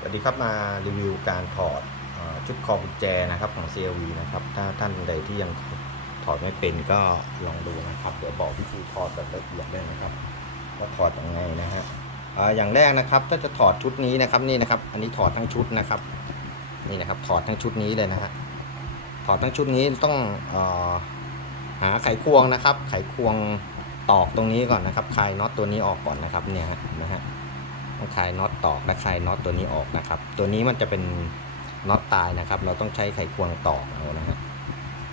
สวัสดีครับมารีวิวการถอดอชุดคอกุญแจนะครับของ CLV นะครับ ถ้าท่านใดที่ยังถอดไม่เป็นก็ลองดูนะครับ เดี๋ยวบอกวิธีถอดแบบละเอียดด้วยนะครับว่าถอดอยังไงนะฮะอย่างแรกนะครับถ้าจะถอดชุดนี้นะครับนี่นะครับ อันนี้ถอดทั้งชุดนะครับนี่นะครับถอดทั้งชุดนี้เลยนะฮะถอดทั้งชุดนี้ต้องอหาไขควงนะครับ ไขควงตอกตรงนี้ก่อนนะครับคลายน็อตตัวนี้ออกก่อนนะครับเนี่ยฮะเห็นไหมฮะ ต้องคลายน็อตตอกและคลายน็อตตัวนี้ออกนะครับ ตัวนี้มันจะเป็นน็อตตายนะครับ เราต้องใช้ไขควงตอกเอานะฮะ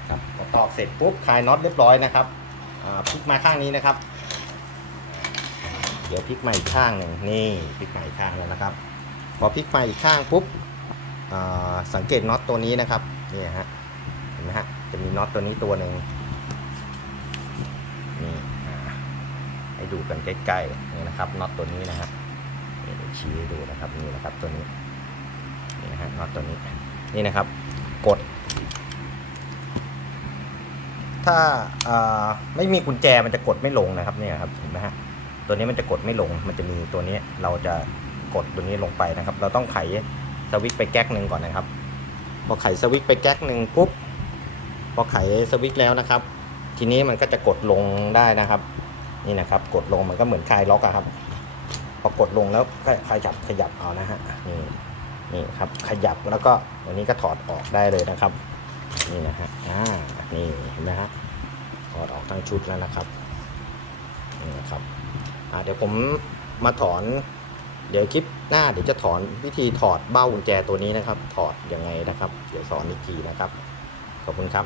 ครับพอตอกเสร็จปุ๊บคลายน็อตเรียบร้อยนะครับพลิกมาข้างนี้นะครับ เดี๋ยวพลิกมาอีกข้างหนึ่งนี่พลิกมาอีกข้างแล้วนะครับ พอพลิกมาอีกข้างปุ๊บสังเกตน็อตตัวนี้นะครับนี่ฮะเห็นไหมฮะจะมีน็อตตัวนี้ตัวหนึ่งนี่ให้ดูกันใกล้ๆนี่นะครับน็อตตัวนี้นะฮะนี่เดี๋ยว ชี้ให้ดูนะครับนี่นะครับตัวนี้นี่นะฮะน็อตตัวนี้นี่นะครับกด ถ้าอ่าไม่มีกุญแจมันจะกดไม่ลงนะครับเนี่ยครับเห็นไหมฮะตัวนี้มันจะกดไม่ลง มันจะมีตัวนี้เราจะกดตัวนี้ลงไปนะครับ เราต้องไขสวิตช์ไปแก๊กหนึ่งก่อนนะครับ พอไขสวิตช์ไปแก๊กหนึ่งปุ๊บพอไขสวิตช์แล้วนะครับ ทีนี้มันก็จะกดลงได้นะครับ นี่นะครับ กดลงมันก็เหมือนคลายล็อกอะครับ พอกดลงแล้วก็ขยับขยับเอานะฮะนี่นี่ครับขยับแล้วก็อันนี้ก็ถอดออกได้เลยนะครับ นี่นะฮะอ่านี่เห็นไหมฮะถอดออกทั้งชุดแล้วนะครับนี่นะครับอ่าเดี๋ยวผมมาถอน เดี๋ยวคลิปหน้าเดี๋ยวจะถอนวิธีถอดเบ้ากุญแจตัวนี้นะครับ ถอดยังไงนะครับ เดี๋ยวสอนอีกทีนะครับขอบคุณครับ